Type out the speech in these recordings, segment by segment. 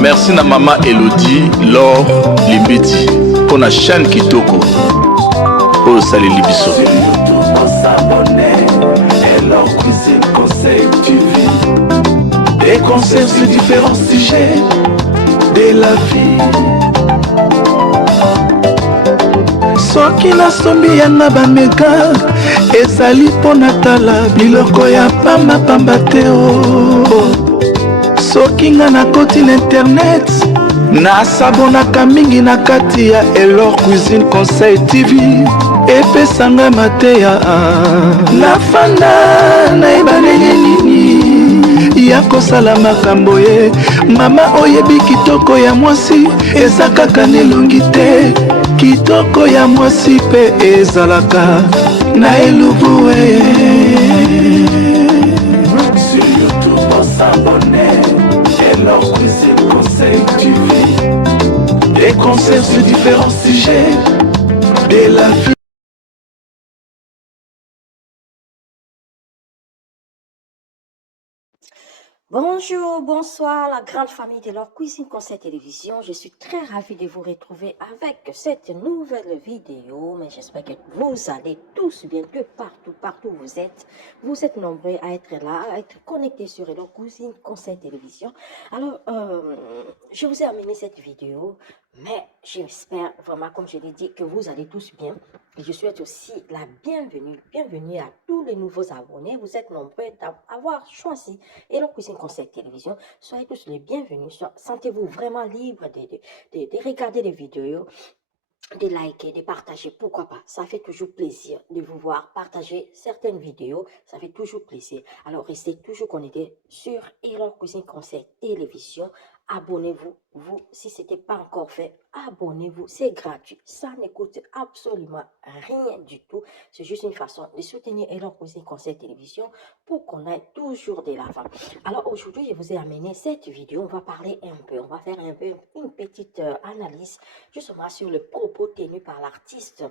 Merci na maman Elodie, Laure, Limbiti, pour la chaîne Kitoko. Oh, salut Libiso. Sur YouTube, on s'abonner. Et leur cuisine conseil tu vis. Des conseils sur différents sujets de la vie. Soki nasombi yanga bameka ezali mpo natala biloko ya pamba te o. Soki nga nakoti na internet nasabonaka mingi na kati ya Elor Cuisine Conseil TV epesanga mateya nafanda nayeba ndenge nini ya kosala makambo ye. Mama oyebi kitoko ya mwasi eza kaka nelongi te, kitoko ya mwasi mpe ezalaka na elubu. Sur YouTube on s'abonner. Elor Cuisine Conseil tu vis. Des conseils sur différents sujets de la vie. Bonjour, bonsoir la grande famille de Elor Cuisine Conseil Télévision. Je suis très ravie de vous retrouver avec cette nouvelle vidéo. Mais j'espère que vous allez tous bien, que partout vous êtes nombreux à être là, à être connectés sur Elor Cuisine Conseil Télévision. Alors, je vous ai amené cette vidéo, mais j'espère vraiment, comme je l'ai dit, que vous allez tous bien. Et je souhaite aussi la bienvenue à tous les nouveaux abonnés. Vous êtes nombreux d'avoir choisi Elor Cuisine Conseil Télévision. Soyez tous les bienvenus. Sentez-vous vraiment libre de regarder les vidéos, de liker, de partager, pourquoi pas. Ça fait toujours plaisir de vous voir partager certaines vidéos. Ça fait toujours plaisir. Alors, restez toujours connectés sur Elor Cuisine Conseil Télévision. Abonnez-vous, si ce n'était pas encore fait, abonnez-vous, c'est gratuit, ça ne coûte absolument rien du tout, c'est juste une façon de soutenir Elor Cuisine Conseil Télévision pour qu'on aille toujours de l'avant. Alors aujourd'hui, je vous ai amené cette vidéo, on va parler un peu, on va faire un peu une petite analyse justement sur le propos tenu par l'artiste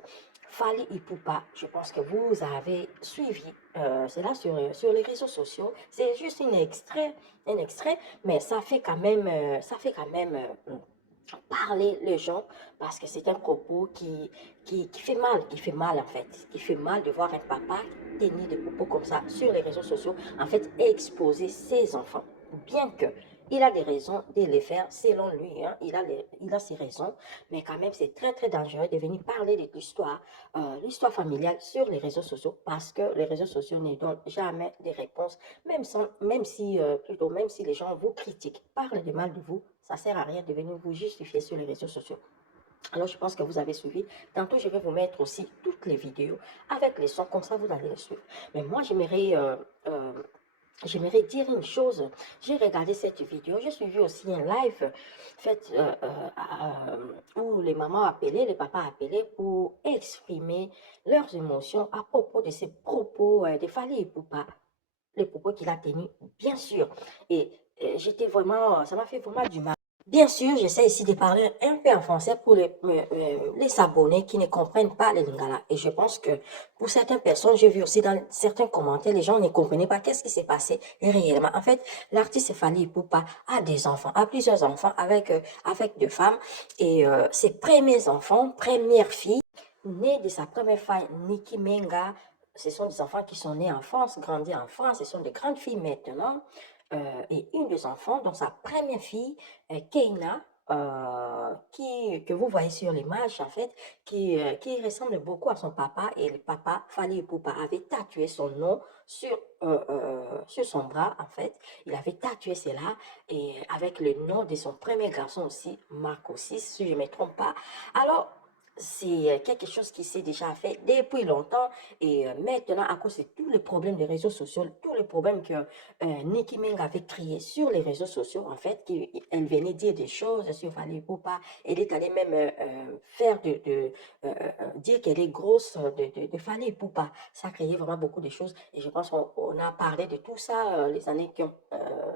Fally Ipupa. Je pense que vous avez suivi cela sur les réseaux sociaux. C'est juste un extrait, mais ça fait quand même, parler les gens parce que c'est un propos qui fait mal en fait, qui fait mal de voir un papa tenir des propos comme ça sur les réseaux sociaux, en fait exposer ses enfants, bien que il a des raisons de les faire selon lui, hein. Il a ses raisons, mais quand même c'est très dangereux de venir parler de l'histoire familiale sur les réseaux sociaux parce que les réseaux sociaux ne donnent jamais des réponses, même si les gens vous critiquent, parlent de mal de vous, ça ne sert à rien de venir vous justifier sur les réseaux sociaux. Alors, je pense que vous avez suivi. Tantôt, je vais vous mettre aussi toutes les vidéos avec les sons, comme ça, vous allez les suivre. Mais moi, j'aimerais dire une chose. J'ai regardé cette vidéo, j'ai suivi aussi un live fait, où les mamans appelaient, les papas appelaient pour exprimer leurs émotions à propos de ces propos de Fally Ipupa, les propos qu'il a tenus, bien sûr. Et ça m'a fait vraiment du mal. Bien sûr, j'essaie ici de parler un peu en français pour les abonnés qui ne comprennent pas le lingala. Et je pense que pour certaines personnes, j'ai vu aussi dans certains commentaires, les gens ne comprenaient pas qu'est-ce qui s'est passé réellement. En fait, l'artiste Fally Ipupa a des enfants, a plusieurs enfants avec deux femmes. Et ses premiers enfants, première fille, née de sa première femme, Nicki Menga, ce sont des enfants qui sont nés en France, grandis en France, ce sont des grandes filles maintenant. Et une des enfants, dont sa première fille, Keina, que vous voyez sur l'image, en fait, qui ressemble beaucoup à son papa. Et le papa, Fally Ipupa, avait tatoué son nom sur son bras, en fait. Il avait tatoué cela, et avec le nom de son premier garçon aussi, Marc aussi, si je ne me trompe pas. Alors, c'est quelque chose qui s'est déjà fait depuis longtemps et maintenant, à cause de tous les problèmes des réseaux sociaux, tous les problèmes que Nicki Menga avait créés sur les réseaux sociaux, en fait, elle venait dire des choses sur Fally Ipupa, elle est allée même dire qu'elle est grosse de Fally Ipupa. Ça a créé vraiment beaucoup de choses et je pense qu'on a parlé de tout ça les années qui ont,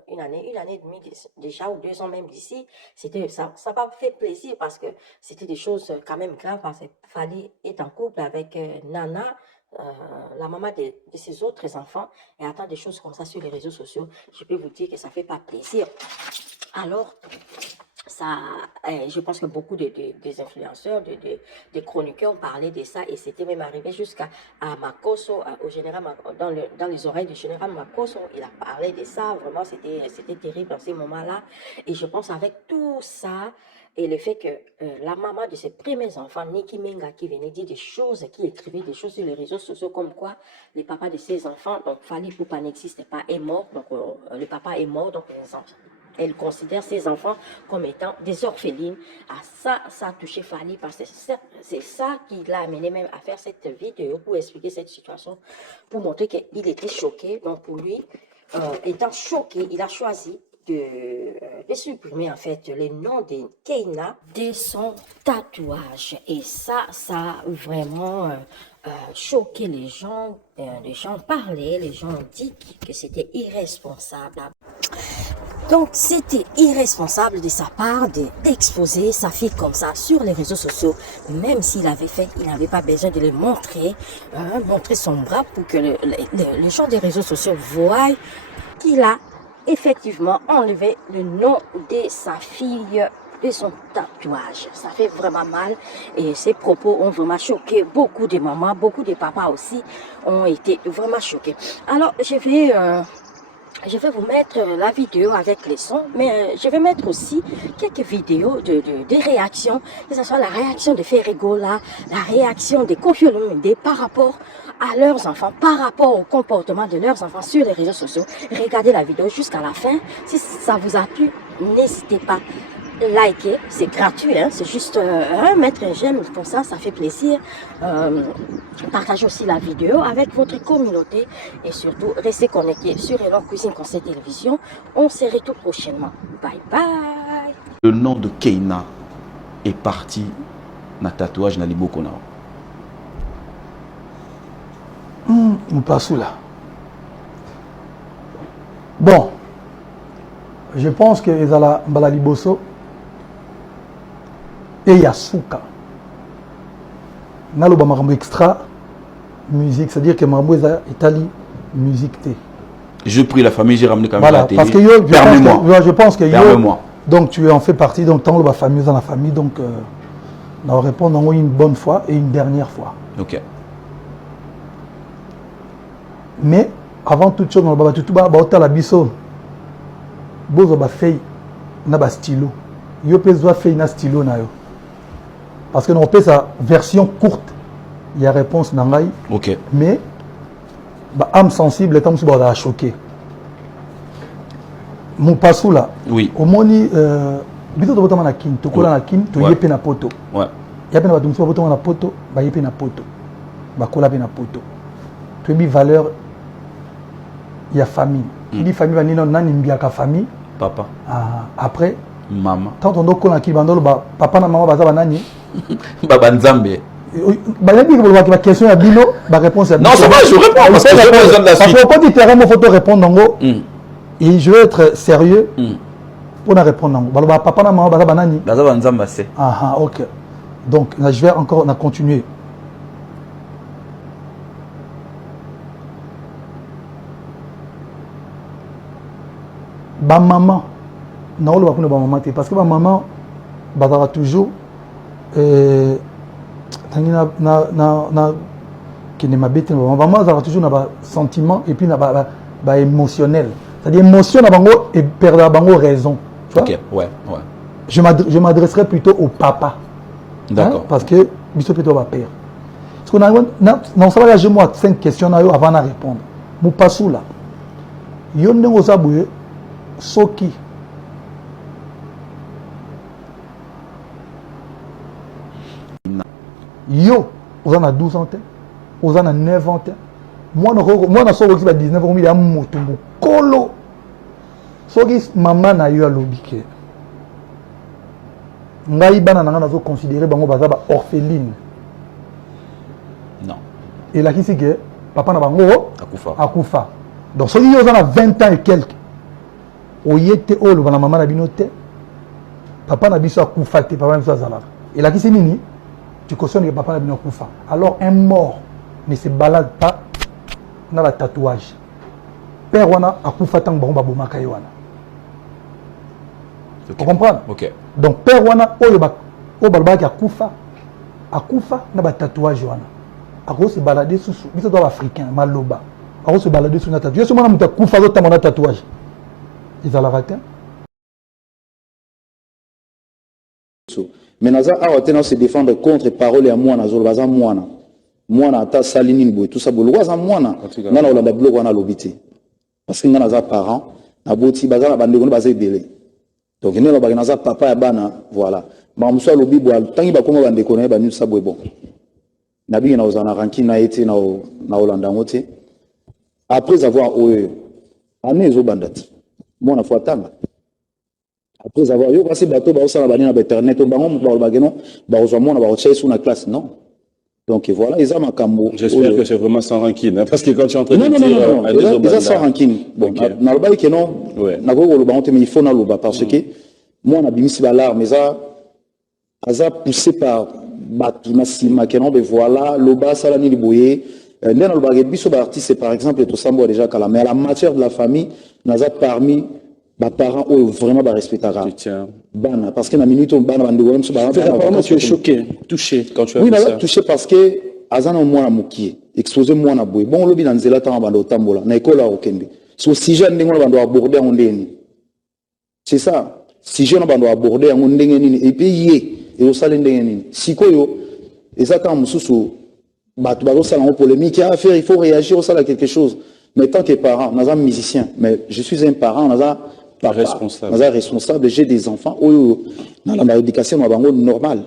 une année et demie déjà ou 2 ans même d'ici. Ça m'a fait plaisir parce que c'était des choses quand même graves parce que Fally est en couple avec Nana, la maman de ses autres enfants, et attend des choses comme ça sur les réseaux sociaux. Je peux vous dire que ça ne fait pas plaisir. Alors, ça, je pense que beaucoup des influenceurs, des chroniqueurs parlaient de ça et c'était même arrivé jusqu'à Makoso, au général, dans les oreilles du général Makoso. Il a parlé de ça, vraiment, c'était terrible dans ces moments-là. Et je pense avec tout ça et le fait que la maman de ses premiers enfants, Niki Menga, qui venait dire des choses, qui écrivait des choses sur les réseaux sociaux comme quoi le papa de ses enfants, donc Fally Poupa n'existait pas, est mort, donc le papa est mort, donc les enfants. Elle considère ses enfants comme étant des orphelines. Ça a touché Fally parce que c'est ça qui l'a amené même à faire cette vidéo pour expliquer cette situation, pour montrer qu'il était choqué. Donc pour lui, étant choqué, il a choisi de supprimer en fait le nom de Keina de son tatouage. Et ça a vraiment choqué les gens. Les gens parlaient, les gens ont dit que c'était irresponsable. Donc, c'était irresponsable de sa part d'exposer sa fille comme ça sur les réseaux sociaux. Même s'il avait fait, il n'avait pas besoin de le montrer, montrer son bras pour que les gens des réseaux sociaux voient qu'il a effectivement enlevé le nom de sa fille de son tatouage. Ça fait vraiment mal et ces propos ont vraiment choqué beaucoup de mamans, beaucoup de papas aussi ont été vraiment choqués. Alors, je vais vous mettre la vidéo avec les sons, mais je vais mettre aussi quelques vidéos de réactions, que ce soit la réaction de Ferrigola, la réaction des Koffi Olomide par rapport à leurs enfants, par rapport au comportement de leurs enfants sur les réseaux sociaux. Regardez la vidéo jusqu'à la fin. Si ça vous a plu, n'hésitez pas. Liker, c'est gratuit, hein? C'est juste mettre un j'aime, pour ça, ça fait plaisir. Partagez aussi la vidéo avec votre communauté et surtout, restez connectés sur Elon Cuisine Conseil Télévision. On se retrouve prochainement. Bye bye. Le nom de Keina est parti dans le tatouage dans Liboko. Mpasula. Bon, je pense que Ezala Mbalaliboso et Yasuka. Naloba marambo extra musique, c'est-à-dire que marambo Italie musique T. Je prie la famille, j'ai ramené quand même voilà, la télé. parce que je pense que yo, donc tu en fais partie, donc tant que la famille dans la famille, donc on va répondre en une bonne fois et une dernière fois. Ok. Mais avant toute chose, on va tout la biso. Bozo ba fei na ba stylo. Yo pezo fei na stylo na yo. Parce que nous avons sa version courte. Il y a réponse nangai. Ok. Mais bah âme sensible est comme si on a choqué. Mon passou là. Oui. Au moni bito to botama na kin, to kola na kin, to yepe na poto. Ouais. Yepe na batumso botama na poto, ba yepe na poto. Ba kola pe na poto. Tu bi valeur il y a famille. Il dit famille va nino nani mbiaka famille. Papa. Après maman. Tant on doit connaître qui bandolo ba papa na maman baza banani. Baba Nzambe. Bah il dit que la question à Bino, la réponse à Bino. Non, ça va, je réponds parce que j'ai besoin de la suite. Parce que quand il terrain, il faut répondre en gros. Et je veux être sérieux pour la répondre en gros. Bah papa na maman baza banani. Baza Nzambe c'est. Ah ok. Donc là, je vais encore continuer. Ba maman. Non, le va maman parce que ma maman va toujours qui ne m'habite maman ça toujours un sentiment et puis un émotionnel, c'est-à-dire émotion et perdre raison. Ok, ouais. Je m'adresserai plutôt au papa. D'accord. Parce que je plutôt au père. Parce qu'on a non ça va moi 5 questions avant de répondre. Mon passou là. Yo ndenge zabouye soki yo, vous en avez 12 ans, vous en avez 9 ans. Moi, je suis à 19 ans, je suis à Motumbo. Kolo. Soki maman na yo alobike. Ngai bana nanga nazo considérer bango baza ba orpheline. Non. Et là qui c'est que papa na bango akufa. Donc soki yo a 20 ans et quelques. Oyete olo bana maman na binote. Papa na biso akufa te papa na biso azala. Et là qui c'est nini? Tu cautionnes que papa n'a bien koufa. Alors un mort ne se balade pas dans le tatouage. Père wana a koufa tant que bon baboma kaiwana. Vous comprenez? Ok. Donc, père wana, Obalbaki akufa, na ba tatouage wana. Ako se balader sous, mais ça doit africain, maloba. Ako se balader sous na tatouage. Ce moment, muta kufa zo tamona tatouage. Ils allaient rater. Mais naza awa se défendre contre parole à moi na zolo baza mwana. Mwana ata salini boy tout ça bolo baza mwana. Ngana olanda blog wana lobité. Parce que ngana za parent na boti baza na bande baza ebele. Donc ne ba naza papa ya bana voilà. Ba muso lobi bo tangi ba koma bande koné ba nu sa boy bon. Na bi na ozana ranking na été na Olanda ngote. Après avoir ane zo bandati. Mwana faut attendre. Après avoir eu passé bateau ba osala bani na internet bango ba bageno ba ozwa ba recherche sur la classe non. Donc voilà, ils ont makambo. J'espère que c'est vraiment sans rancune hein, parce que quand tu es en train de dire ils ont sans rancune. Bon, na loba que non. Na go loba on te mais il faut na loba parce que moi na bimisi ba larme mais ça poussé par batuna sima que non ben voilà loba sala ni liboye. Ndena loba ke biso ba artiste par exemple to sambo déjà kala mais à la matière de la famille naza parmi les parents ont vraiment respecté Bana parce que la minute on bana bande wala mso apparemment tu es choqué, touché quand tu as vu ça. Oui, touché parce que azana moi na mukie, exposé moi na boy. Bon lobi na nzela tanga bando tambola na école a okende. So sujet ndenge bando aborder en ndeni. C'est ça. Sujet na bando aborder en ndenge nini et puis yé et au sale ndenge nini. Sikoyo ezaka mususu batu bazo sala en polémique à faire il faut réagir au sala quelque chose. Mais tant que parent, naza musicien, mais je suis un parent, naza responsable, j'ai des enfants dans l'éducation normale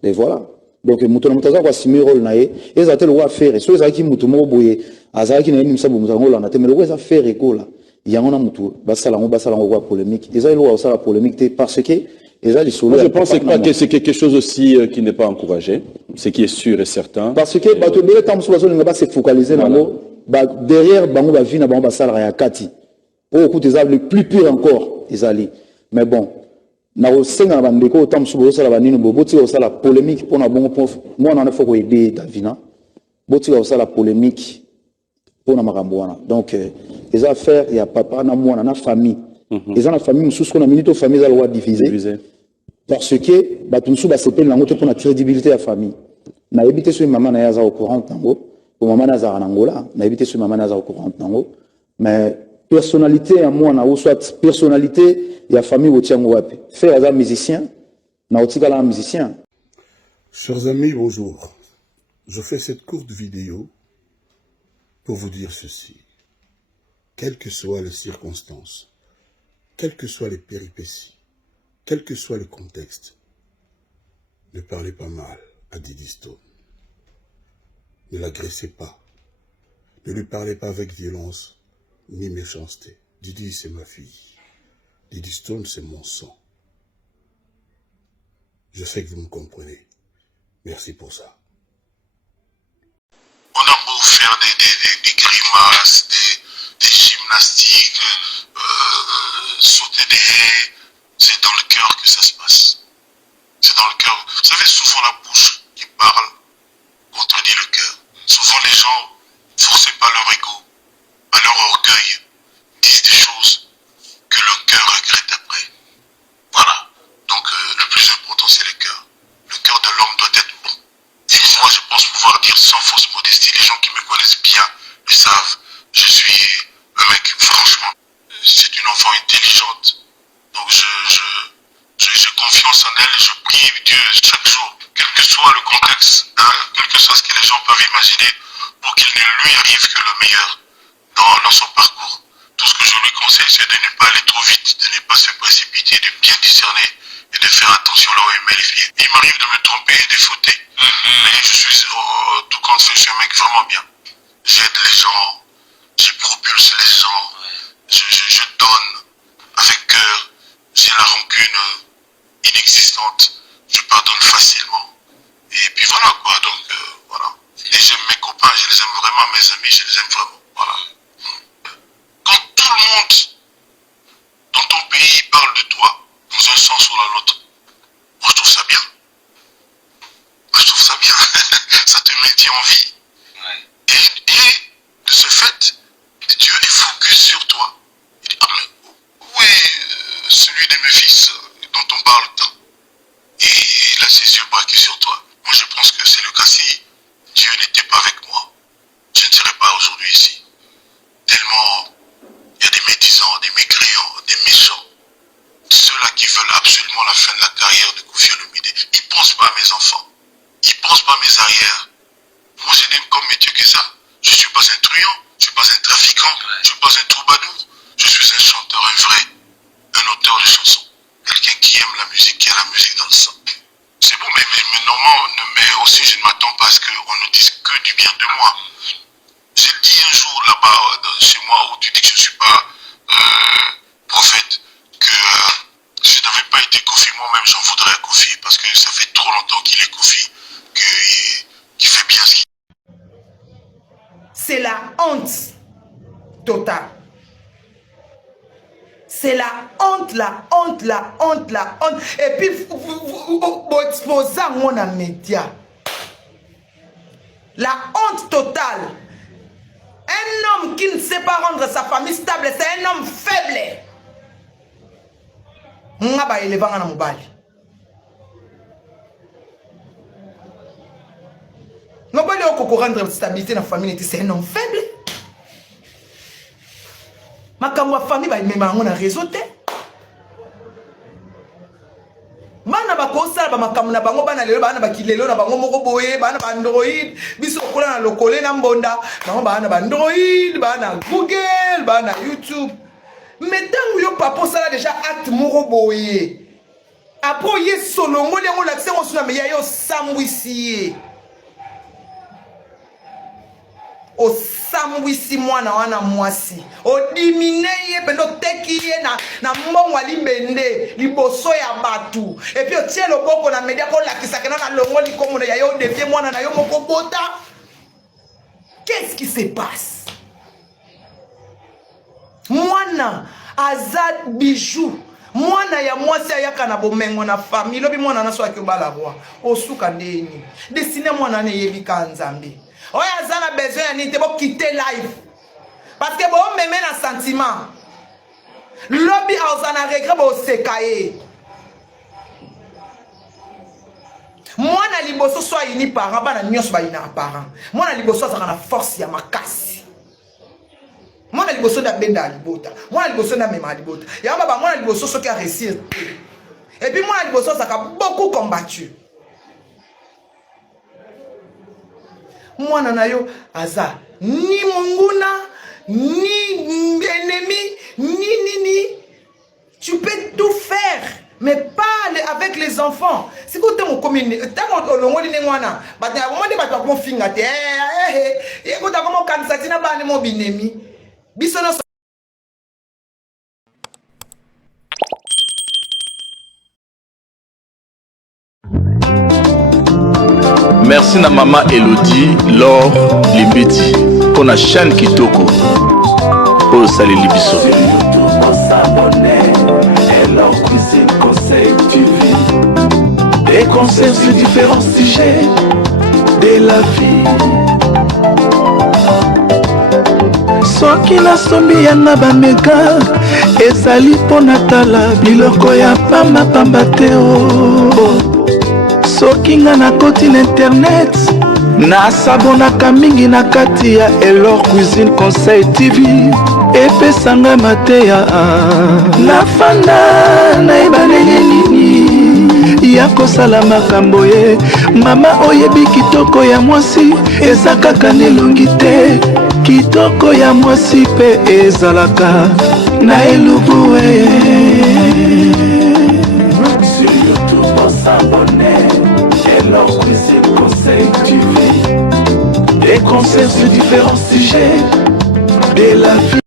et voilà donc mutu na mutaza kwa simi role nae eza telo wa faire so eza ki mutu mo boye azaki na nimisa bo muzango la na te mais le eza faire école yango na mutu basala ngo kwa polémique eza ilo wa sala polémique parce que eza li solo je pense pas que c'est quelque chose aussi qui n'est pas encouragé ce qui est sûr et certain parce que bato bele tam so bazo nga se focaliser nango derrière bango ba vie na bango basala ya kati au coup des le plus pire encore ils allaient mais bon na osenga na bandeko autant msubo sala banini boti o sala polémique pour na bon moi on en a faut aider Davina boti o sala polémique pour na makambo wana donc les affaires il y a papa na moi na famille ils ont la famille msusu ko na minute famille za loi diviser parce que batunsu ba sepel na ngote pour na crédibilité ya famille na éviter sur maman na yaza au courant tango pour maman na za na ngola na éviter sur maman na za au courant tango mais personnalité à moi ou soit personnalité il y a famille au tiango wapi faire un musicien na otika la musicien. Chers amis, bonjour. Je fais cette courte vidéo pour vous dire ceci. Quelles que soient les circonstances, quelles que soient les péripéties, quel que soit le contexte, ne parlez pas mal à Diddy Stone. Ne l'agressez pas. Ne lui parlez pas avec violence ni méchanceté. Diddy, c'est ma fille. Diddy Stone, c'est mon sang. Je sais que vous me comprenez. Merci pour ça. On a beau faire des grimaces, des gymnastiques, sauter des haies, c'est dans le cœur que ça se passe. C'est dans le cœur. Vous savez, souvent la bouche qui parle contredit le cœur. Souvent les gens, forcés par leur ego, à leur orgueil, disent des choses que le cœur regrette après. Voilà. Donc le plus important c'est le cœur. Le cœur de l'homme doit être bon. Et moi je pense pouvoir dire sans fausse modestie, les gens qui me connaissent bien le savent, je suis un mec franchement, c'est une enfant intelligente. Donc j'ai confiance en elle et je prie Dieu chaque jour, quel que soit le contexte, hein, quel que soit ce que les gens peuvent imaginer, pour qu'il ne lui arrive que le meilleur dans son parcours. Tout ce que je lui conseille, c'est de ne pas aller trop vite, de ne pas se précipiter, de bien discerner et de faire attention là où il met les pieds. Il m'arrive de me tromper et de fauter, mais je suis tout compte fait, je suis un mec vraiment bien. J'aide les gens, je propulse les gens, je donne avec cœur, j'ai la rancune inexistante, je pardonne facilement. Et puis voilà quoi, donc voilà. Et j'aime mes copains, je les aime vraiment, mes amis, je les aime vraiment. Voilà. Quand tout le monde dans ton pays parle de toi, dans un sens ou dans l'autre, moi je trouve ça bien. Moi je trouve ça bien. Ça te maintient en vie. Et de ce fait, Dieu est focus sur toi. Il dit, ah mais où est celui de mes fils? métier que ça. Je ne suis pas un truand, je ne suis pas un trafiquant, je ne suis pas un troubadour. Je suis un chanteur, un vrai, un auteur de chansons. Quelqu'un qui aime la musique, qui a la musique dans le sang. C'est bon, mais normalement, mais aussi je ne m'attends pas à ce qu'on ne dise que du bien de moi. J'ai dit un jour là-bas, chez moi, où tu dis que je ne suis pas prophète, que si je n'avais pas été Kofi, moi-même j'en voudrais à Kofi, parce que ça fait trop longtemps qu'il est Kofi, qu'il fait bien ce qu'il... C'est la honte totale. C'est la honte, la honte, la honte, la honte. Et puis, vous exposez moi dans les médias. La honte totale. Un homme qui ne sait pas rendre sa famille stable, c'est un homme faible. Ngaba elevanga na mobali. Mobali okoko rendre stabilité dans la famille, c'est un homme faible. Makamwa famille ba imema ngo na réseau te. Bana ba ko sala ba makamu na bango bana lelo bana ba kilelo na bango moko boye bana ba Android biso kola na lokole na mbonda bango bana ba Android bana Google bana YouTube. Mais tant yo papa sala déjà acte moko boye. Après ye solongo le ngo l'accès on suna me ya yo samwisi. O samwisi mwana wana mwasi o dimine ye pendo teki ye na mbongo limbende liboso ya batu et puis o tie loboko na media ko lakisa ke na longo likomo ya yo devie mwana na yo moko bota. Qu'est-ce qui se passe? Mwana azad bijou mwana ya mwasi ayaka na bomengo na famille lobi mwana na so akobala roi osuka ndeni dessiner mwana ne yebika nzambe. Oya azana besoin ya nite bo quitter live. Parce que bo meme na sentiment. Lobby azana regret bo sekaye. Mwana liboso so ini parent bana nyos ba ina parent. Mwana liboso azana na force ya makasi. Mwana liboso da benda libota. Mwana liboso na mema libota. Ya baba mwana liboso so ki a réussir. Et puis mwana liboso azaka beaucoup combattu. Mwana na yo aza ni munguna ni ennemi ni tu peux tout faire mais pas avec les enfants. Si vous êtes mon commune tant olongo li ngwana ba ta mo de ba ta ko finga te eh ko ta ko mo kanisa tina ba ni mo binemi biso no. Merci na maman Elodie Laure Limbiti pour la chaîne Kitoko pour salir Libiso. Des conseils sur différents sujets de la vie. Soki na sombi ya na bamega ezali pona tala biloko ya pamba pamba te o. Soki nga na koti na internet nasabonaka mingi na kati ya Elor Cuisine Conseil TV epesanga mateya nafanda nayeba ndenge nini ya kosala makambo ye mama oyebi kitoko ya mwasi eza kaka nelongi te kitoko ya mwasi mpe ezalaka na elubu sur YouTube on s'abonner Elor Cuisine Conseil TV. Des conseils sur différents sujets de la vie.